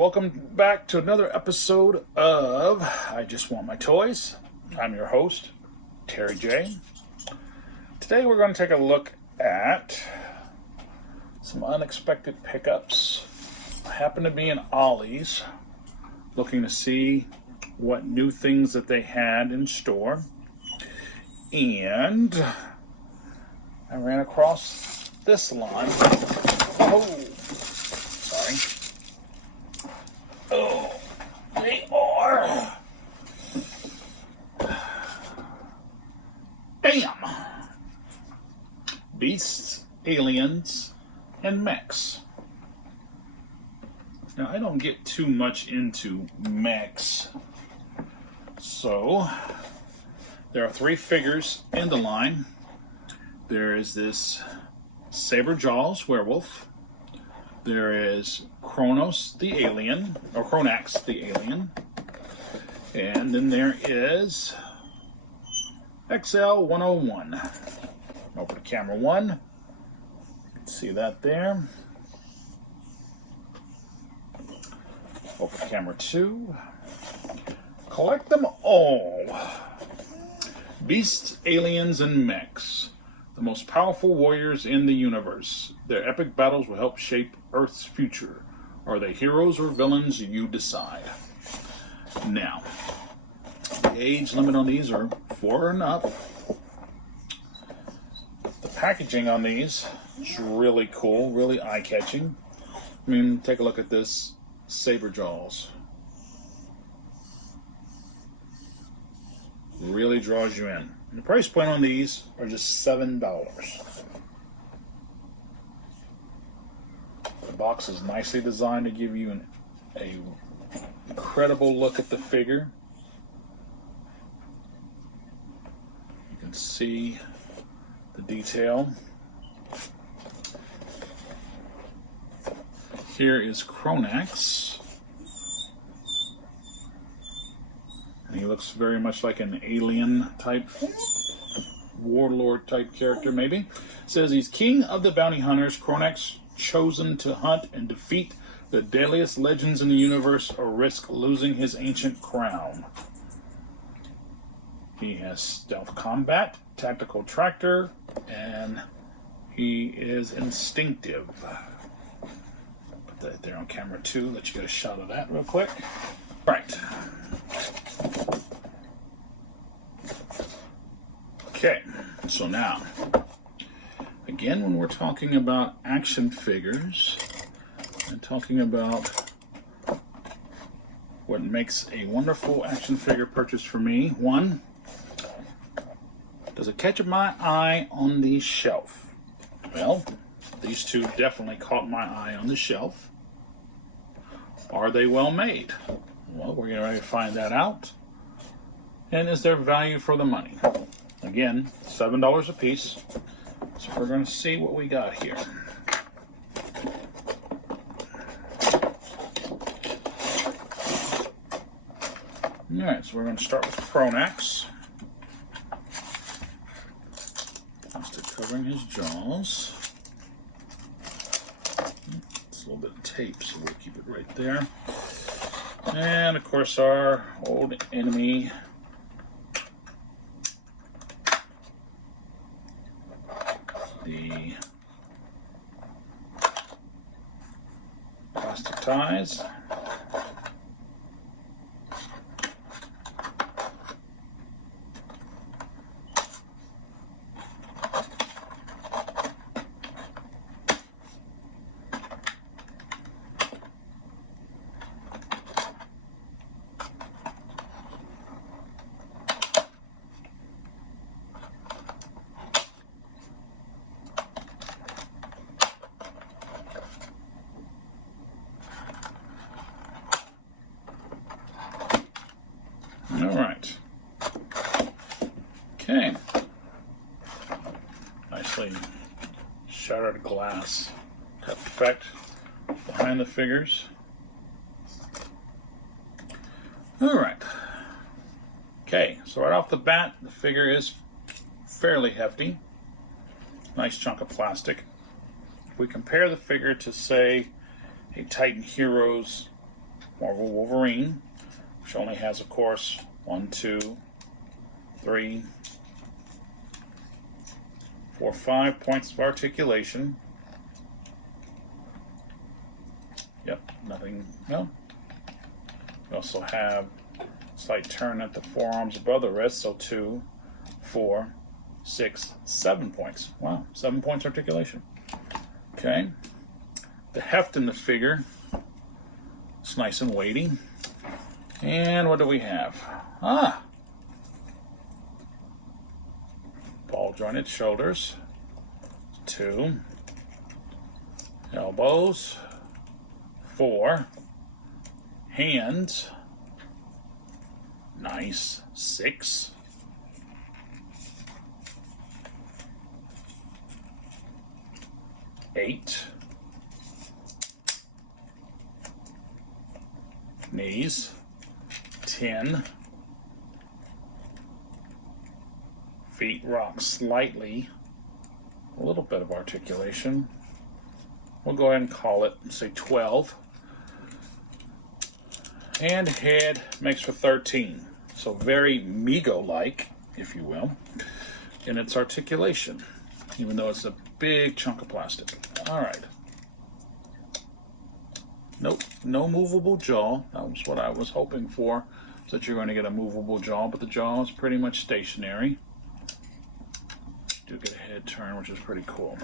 welcome back to another episode of I Just Want My Toys. I'm your host, Terry J. Today we're going to take a look at some unexpected pickups. I happen to be in Ollie's, looking to see what new things that they had in store. And I ran across this line. Oh, sorry. Oh, they are B.A.M. Beasts, Aliens, and Mechs. Now, I don't get too much into mechs, so there are 3 figures in the line. There is this Saber Jaws werewolf. There is Pronax the alien. And then there is XL101. Over to camera 1. You can see that there. Over to camera 2. Collect them all. Beasts, Aliens, and Mechs. The most powerful warriors in the universe. Their epic battles will help shape Earth's future. Are they heroes or villains? You decide. Now, the age limit on these are 4 and up. The packaging on these is really cool, really eye-catching. I mean, take a look at this Saber Jaws. Really draws you in. The price point on these are just $7. The box is nicely designed to give you an incredible look at the figure. You can see the detail. Here is Pronax. And he looks very much like an alien type, warlord type character, maybe. It says he's king of the bounty hunters. Pronax chosen to hunt and defeat the deadliest legends in the universe or risk losing his ancient crown. He has stealth combat, tactical tractor, and he is instinctive. Put that there on camera 2. Let you get a shot of that real quick. Right. Okay, so now, again, when we're talking about action figures and talking about what makes a wonderful action figure purchase for me, 1, does it catch my eye on the shelf? Well, these 2 definitely caught my eye on the shelf. Are they well made? Well, we're going to find that out. And is there value for the money? Again, $7 a piece. So we're going to see what we got here. Alright, so we're going to start with Pronax. Just covering his jaws. It's a little bit of tape, so we'll keep it right there. And of course our old enemy, the plastic ties. Alright. Okay. Nicely shattered glass type effect behind the figures. Alright. Okay, so right off the bat, the figure is fairly hefty. Nice chunk of plastic. If we compare the figure to, say, a Titan Heroes Marvel Wolverine, which only has, of course, 1, 2, 3, 4, 5 points of articulation. Yep, nothing, no. We also have a slight turn at the forearms above the wrist, so 2, 4, 6, 7 points. Wow, 7 points articulation. Okay. The heft in the figure, it's nice and weighty. And what do we have? Ball jointed shoulders, 2 elbows, 4 hands, nice, 6 8 knees, 10 feet rock slightly, a little bit of articulation. We'll go ahead and call it, say 12. And head makes for 13. So very Mego-like, if you will, in its articulation, even though it's a big chunk of plastic. All right. Nope, no movable jaw. That was what I was hoping for, so that you're going to get a movable jaw, but the jaw is pretty much stationary. Do get a head turn, which is pretty cool.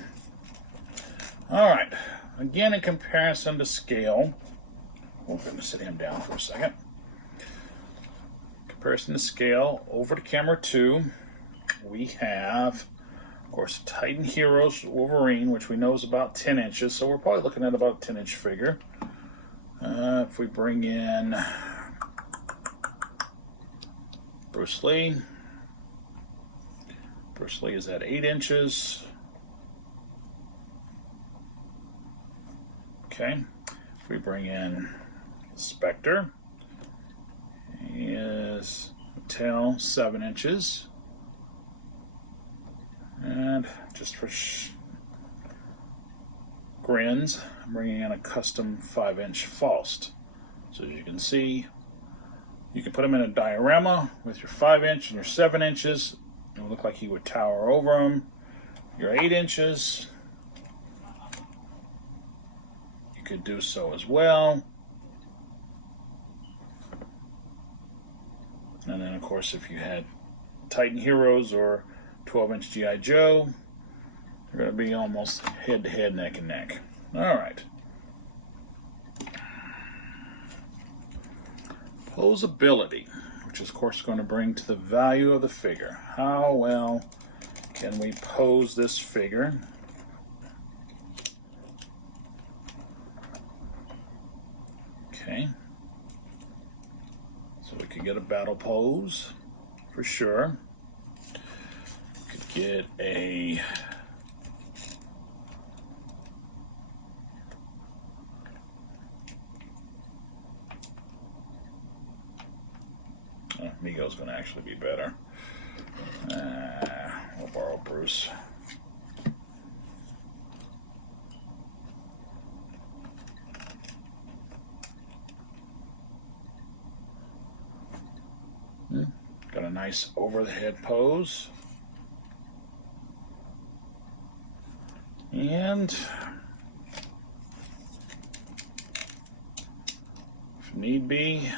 All right. Again, in comparison to scale, we're going to sit him down for a second. Comparison to scale, over to camera 2, we have, of course, Titan Heroes Wolverine, which we know is about 10 inches, so we're probably looking at about a 10-inch figure. If we bring in Bruce Lee is at 8 inches. Okay. If we bring in Spectre, he is tail 7 inches. And just for grins, I'm bringing in a custom 5-inch Faust. So as you can see, you can put him in a diorama with your 5-inch and your 7 inches. It will look like he would tower over him. Your 8 inches, you could do so as well. And then, of course, if you had Titan Heroes or 12-inch G.I. Joe, they're going to be almost head-to-head, neck and neck. All right. Posability, which is, of course, going to bring to the value of the figure. How well can we pose this figure? Okay. So we could get a battle pose, for sure. We could get a Mego's going to actually be better. We'll borrow Bruce. Got a nice over-the-head pose. And if need be,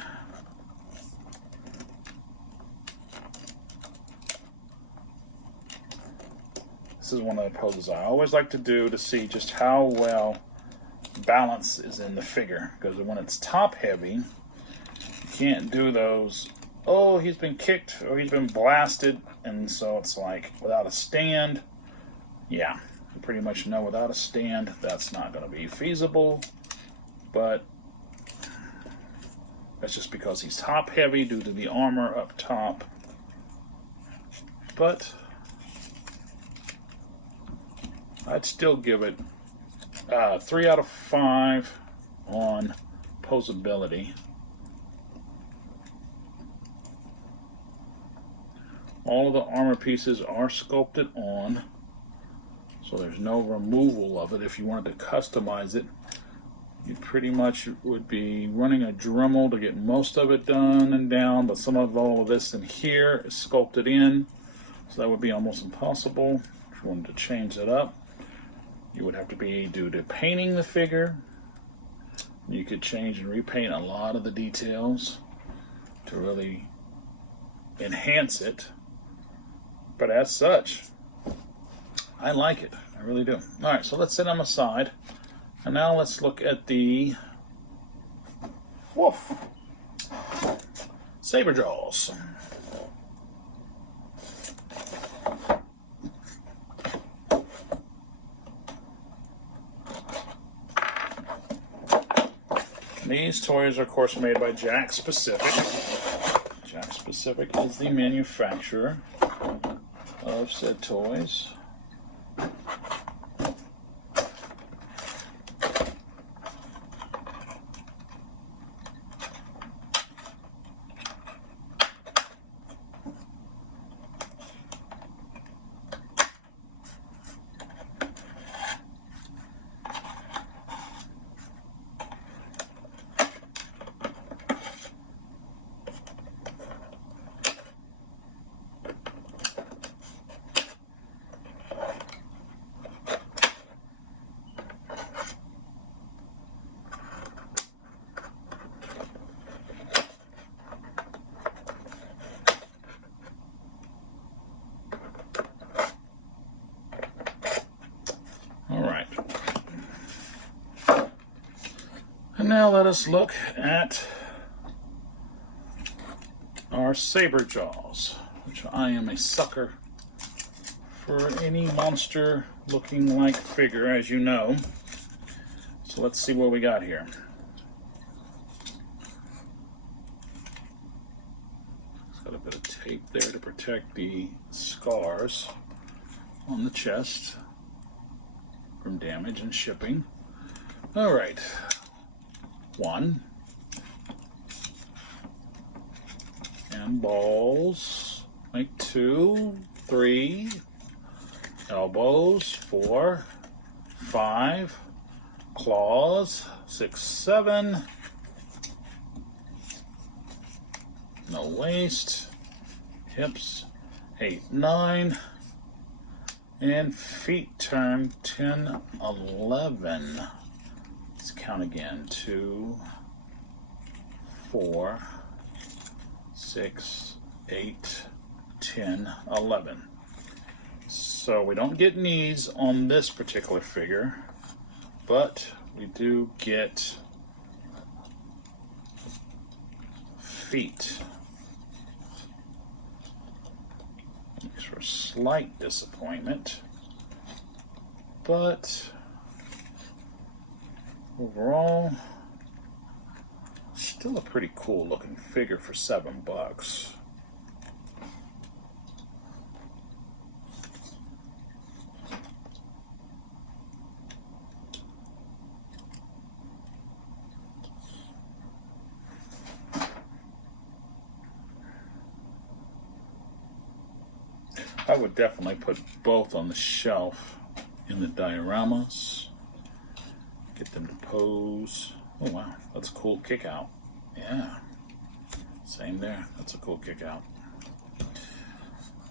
this is one of the poses I always like to do to see just how well balance is in the figure. Because when it's top heavy, you can't do those, oh, he's been kicked or he's been blasted, and so it's like without a stand, yeah, you pretty much know without a stand that's not going to be feasible. But that's just because he's top heavy due to the armor up top. But I'd still give it 3 out of 5 on posability. All of the armor pieces are sculpted on, so there's no removal of it. If you wanted to customize it, you pretty much would be running a Dremel to get most of it done and down, but some of all of this in here is sculpted in, so that would be almost impossible. If you wanted to change that up, you would have to be due to painting the figure. You could change and repaint a lot of the details to really enhance it. But as such, I like it. I really do. Alright, so let's set them aside. And now let's look at the Woof Saber Jaws. These toys are, of course, made by Jakks Pacific. Jakks Pacific is the manufacturer of said toys. Now let us look at our Saber Jaws, which I am a sucker for any monster looking like figure, as you know. So let's see what we got here. It's got a bit of tape there to protect the scars on the chest from damage and shipping. All right. 1 and balls like 2, 3, elbows 4, 5, claws 6, 7, no waist, hips 8, 9, and feet turn 10, 11. Count again. 2, 4, 6, 8, 10, 11. So we don't get knees on this particular figure, but we do get feet. Makes for a slight disappointment, but overall, still a pretty cool looking figure for $7. I would definitely put both on the shelf in the dioramas. Get them to pose. Oh wow, that's a cool kick out. Yeah, same there. That's a cool kick out.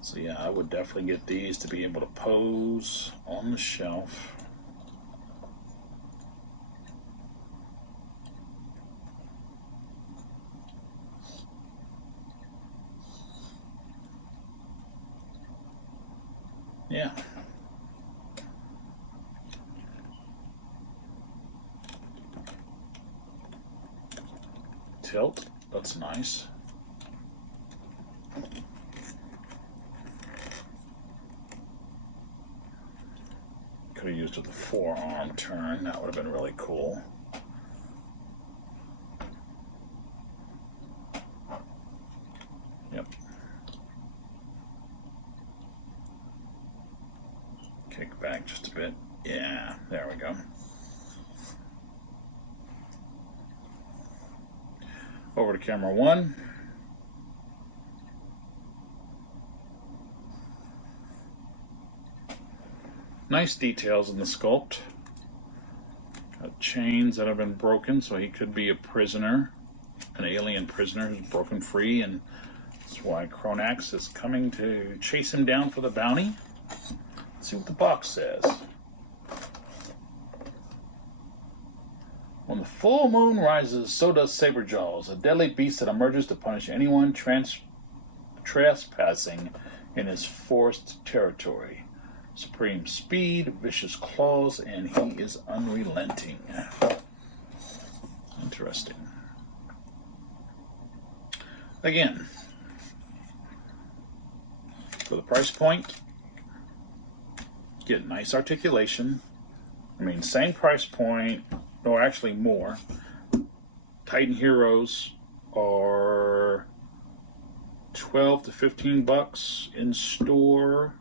So yeah, I would definitely get these to be able to pose on the shelf. Yeah. Tilt, that's nice. Could have used it with the forearm turn, that would have been really cool. Yep. Kick back just a bit. Yeah, there we go. Over to camera 1. Nice details in the sculpt. Got chains that have been broken, so he could be a prisoner, an alien prisoner who's broken free, and that's why Pronax is coming to chase him down for the bounty. Let's see what the box says. When the full moon rises, so does Saber Jaws, a deadly beast that emerges to punish anyone trespassing in his forest territory. Supreme speed, vicious claws, and he is unrelenting. Interesting. Again, for the price point, get nice articulation. I mean, same price point, or actually more. Titan Heroes are 12 to 15 bucks in store,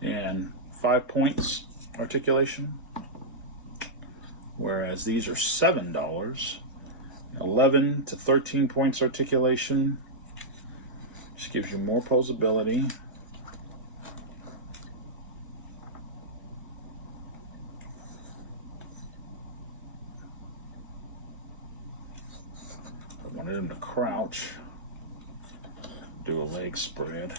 and 5 points articulation, whereas these are $7, 11 to 13 points articulation. Just gives you more posability. I wanted him to crouch, do a leg spread.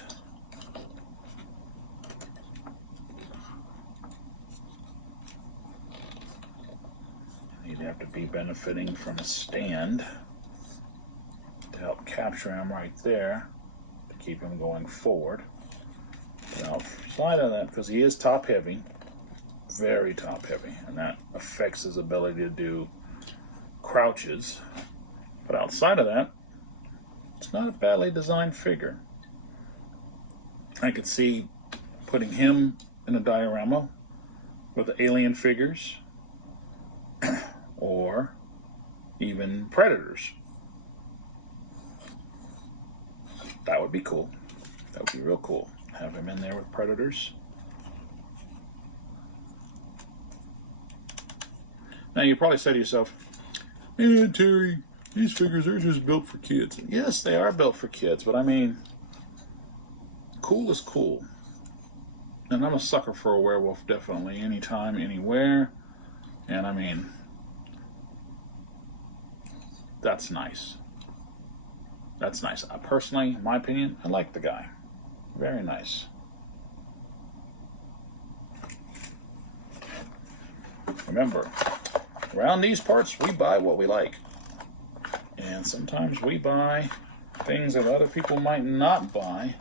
He'd have to be benefiting from a stand to help capture him right there, to keep him going forward. But I'll slide on that because he is top heavy, very top heavy, and that affects his ability to do crouches. But outside of that, it's not a badly designed figure. I could see putting him in a diorama with the alien figures, or even Predators. That would be cool. That would be real cool. Have him in there with Predators. Now you probably say to yourself, Terry, these figures are just built for kids. Yes, they are built for kids, but I mean, cool is cool. And I'm a sucker for a werewolf, definitely, anytime, anywhere. And I mean, that's nice. That's nice. I personally, in my opinion, I like the guy. Very nice. Remember, around these parts, we buy what we like. And sometimes we buy things that other people might not buy.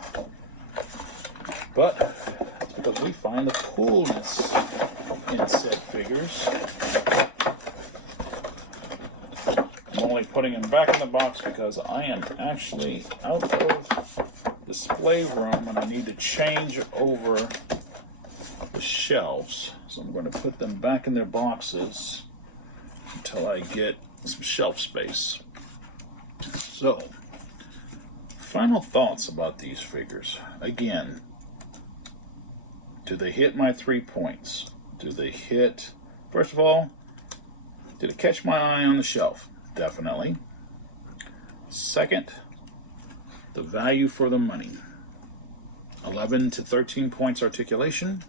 But it's because we find the coolness in said figures. I'm only putting them back in the box because I am actually out of display room and I need to change over the shelves. So I'm going to put them back in their boxes until I get some shelf space. So, final thoughts about these figures. Again, do they hit my 3 points? Do they hit, first of all, did it catch my eye on the shelf? Definitely. Second, the value for the money. 11 to 13 points articulation.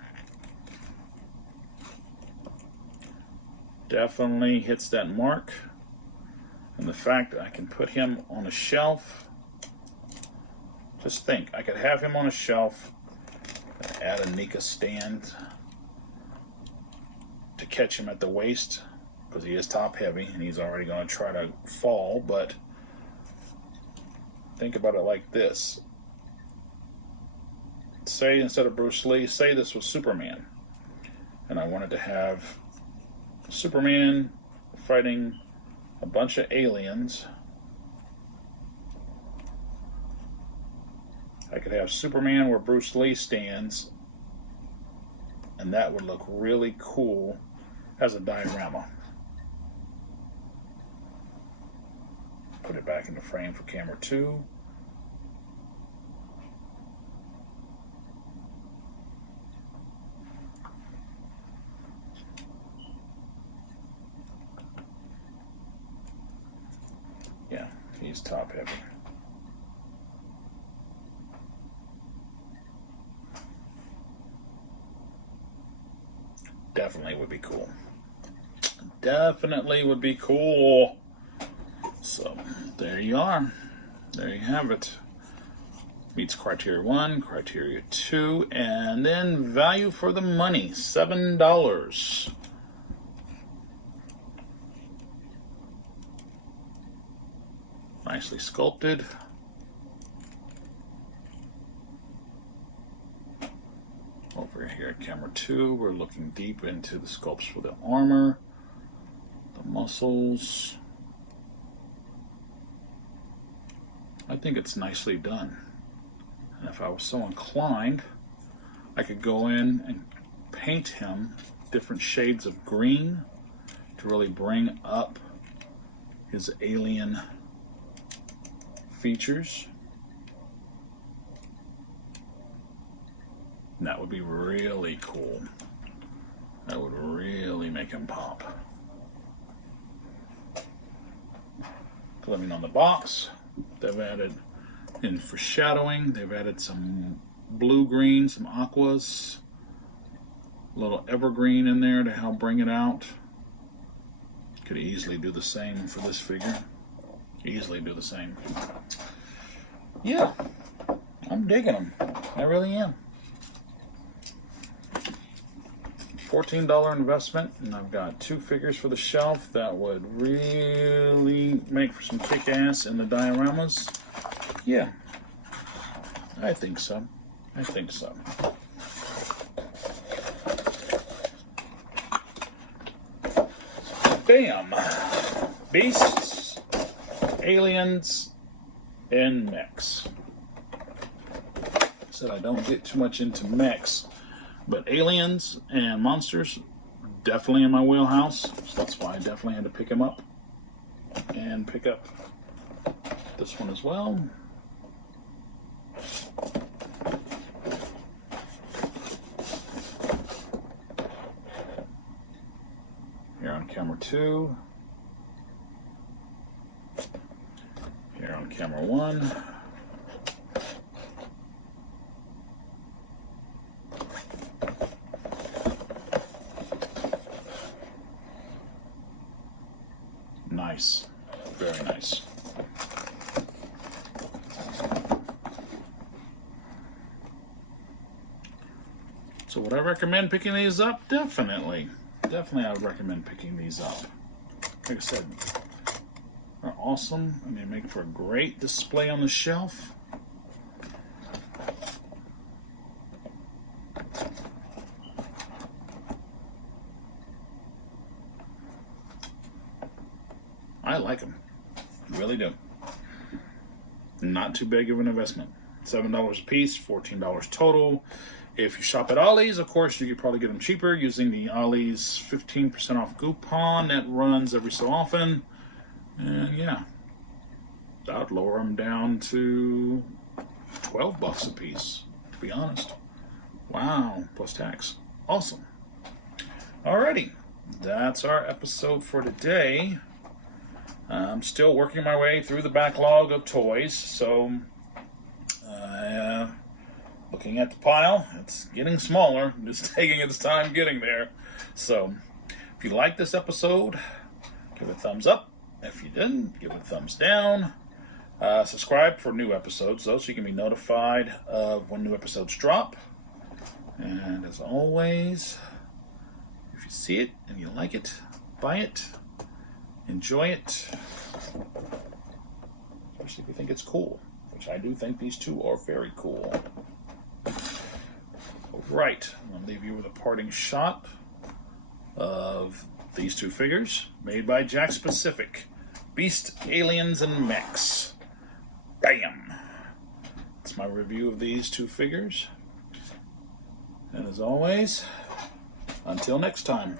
Definitely hits that mark. And the fact that I can put him on a shelf, just think, I could have him on a shelf, add a Nika stand to catch him at the waist, because he is top heavy and he's already going to try to fall, but think about it like this. Say instead of Bruce Lee, say this was Superman, and I wanted to have Superman fighting a bunch of aliens. I could have Superman where Bruce Lee stands, and that would look really cool as a diorama. Put it back in the frame for camera 2. Yeah, he's top heavy. Definitely would be cool. definitely would be cool. So, there you are. There you have it. Meets criteria 1, criteria 2, and then value for the money, $7. Nicely sculpted. Over here at camera 2, we're looking deep into the sculpts for the armor, the muscles. I think it's nicely done. And if I was so inclined, I could go in and paint him different shades of green to really bring up his alien features. And that would be really cool. That would really make him pop. Living on the box, they've added in foreshadowing, they've added some blue-green, some aquas, a little evergreen in there to help bring it out. Could easily do the same for this figure. Easily do the same. Yeah, I'm digging them. I really am. $14 investment, and I've got 2 figures for the shelf that would really make for some kick-ass in the dioramas. Yeah, I think so. I think so. B.A.M. Beasts, Aliens, and Mechs. Said I don't get too much into mechs, but aliens and monsters definitely in my wheelhouse. So that's why I definitely had to pick them up and pick up this one as well. Here on camera 2. Here on camera 1. Nice. Very nice. So would I recommend picking these up? Definitely. Definitely I would recommend picking these up. Like I said, they're awesome and they make for a great display on the shelf. I like them. Really do. Not too big of an investment. $7 a piece, $14 total. If you shop at Ollie's, of course, you could probably get them cheaper using the Ollie's 15% off coupon that runs every so often. And yeah, that would lower them down to $12 a piece, to be honest. Wow, plus tax. Awesome. Alrighty, that's our episode for today. I'm still working my way through the backlog of toys, so looking at the pile, it's getting smaller, just taking its time getting there. So if you like this episode, give it a thumbs up. If you didn't, give it a thumbs down. Subscribe for new episodes, though, so you can be notified of when new episodes drop. And as always, if you see it and you like it, buy it. Enjoy it, especially if you think it's cool, which I do think these two are very cool. Alright, I'm going to leave you with a parting shot of these 2 figures made by Jakks Pacific. Beast, Aliens, and Mechs. BAM! That's my review of these 2 figures. And as always, until next time.